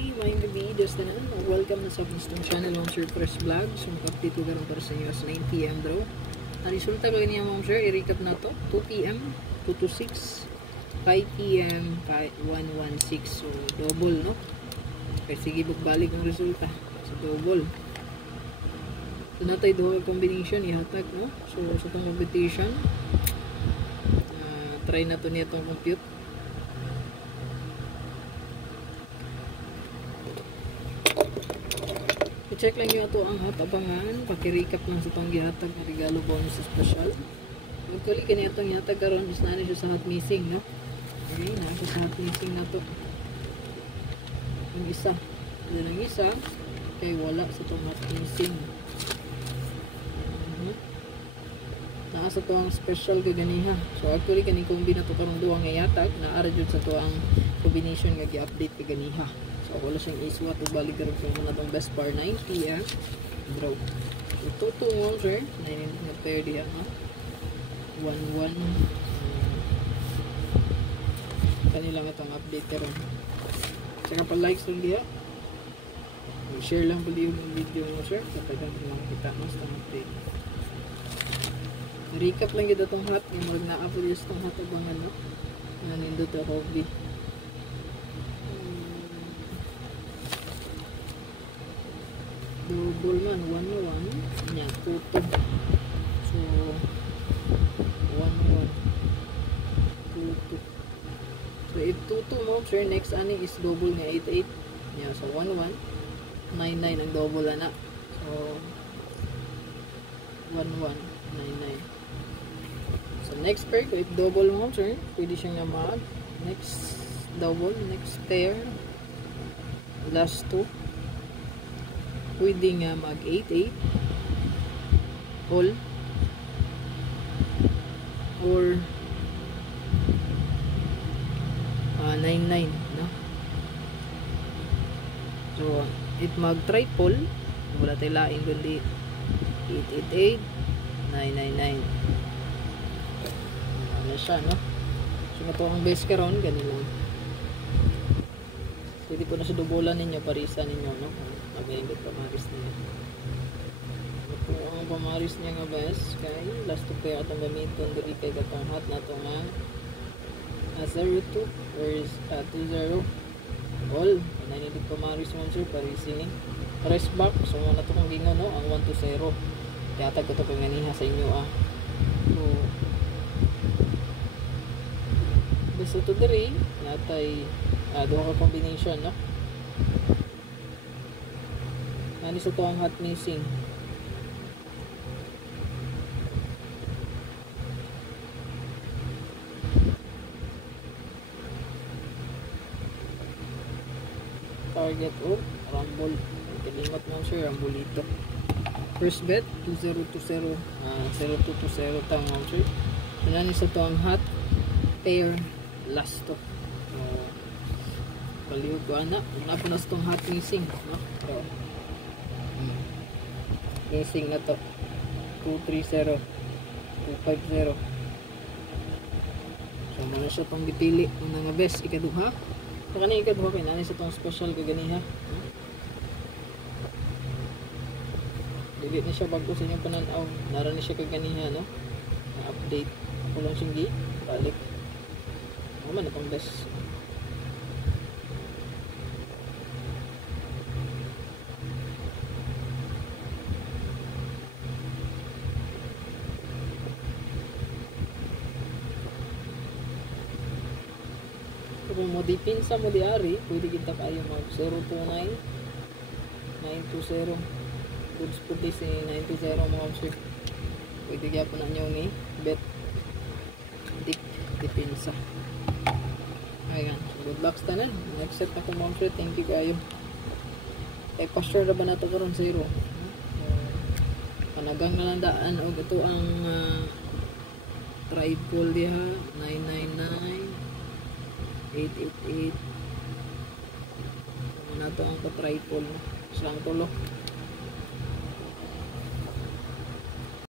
Hi, mga videos na welcome na sa Pistong Channel, Ma'am Sir Fresh Vlog. So, update ko karon para sa inyo sa 9 PM draw. Ang resulta ko niya, Ma'am Sir, i-recap na to. 2 PM, 2 to 6, 5 PM, 116. So, double, no? Okay, sige, magbalik ang resulta. So, double. So, natay double combination, ihatag, no? So, sa itong competition, try na to niya itong compute. I-check lang nyo ito ang hatabangan. Paki-recap lang sa itong gihatag na regalo bonus special. Actually, kanya itong gihatag karon is na siya sa hot missing, no? Okay, nasa sa hot missing na to. Ang isa. Yan ang isa. Kaya wala sa itong hot missing. Nasa to ang special kaganiha. So, actually, kaning kombi na to karong duwang ngayatag. Naara dyan sa to ang combination nga gi-update kaganiha. So, wala siyang iswat o balik karon kung muna itong best par 9 PM draw. So, 2 mo, sir. 9 na pair diya, ha? 1-1. Kanilang itong update karon. Saka pa likes lang diya. Share lang pali yung video mo, sir. Katagang makikita mo sa update. Recap lang yun itong hat. Yung mag na-upload yung itong hat abangan, no? Nanindo to hobby. Double man, 1-1. Yan, 2-2. So, 1-1. 2-2. So, if 2-2 mo, sir, next ani is double nga 8-8. Yan, so 1-1. 9-9 ang double ana. So, 1-1. 9-9. So, next pair ko, if double mo, sir, pwede siyang nga mag. Next double, next pair. Last 2. Pwede nga mag 8-8 all or 9-9, no? So, it mag triple, wala tayo laing kundi 8-8-8 9-9-9. Ano siya, no? So, ito ang base karon, ganun lang. Pwede po na sa dubulan ninyo, parisa ninyo, no? Magandang pamaris niya. Ito ang pamaris niya nga best. Kay last to kaya atong gamiton diri kay katong hat na to nga 0-2 or is 2-0 all. Naninilig pamaris mo, sir, parising. Rest back. So, na to kong gingon, no? Ang 1-0. Kaya tag ko to kanganiha sa inyo, ah. So, basta to diri natay duha ka combination, no? Ano sa to ang hot missing? Target or rumble. Kalimot mo, sir, rambulito. First bet 2020 0220 tang, sir. Ano sa to ang hot pair last to. Palihog ko anak. Una po na sa tong hot missing, no? So, missing na to 230 250. So, muna siya itong dipili ang nga best ikaduha. So, kanina ikaduha pinanay sa itong special kaganiha. Delete na siya bago sa inyong pananaw. Naran na siya kaganiha, no? Update ako lang siyang balik. Naman itong best. Kung mo dipinsa mo di ari, pwede kita kayo mag 029 920. Goods po di si 920 mga sir. Pwede kaya po na nyo ni bet dipinsa. Ayan, good luck tanan. Next set na ko mga sir. Thank you kayo. Pasture na ba na ito karon 0? Panagang na lang daan o ito ang triple diha 999 888. Ano na ito ang ka-triple. Isang tulo.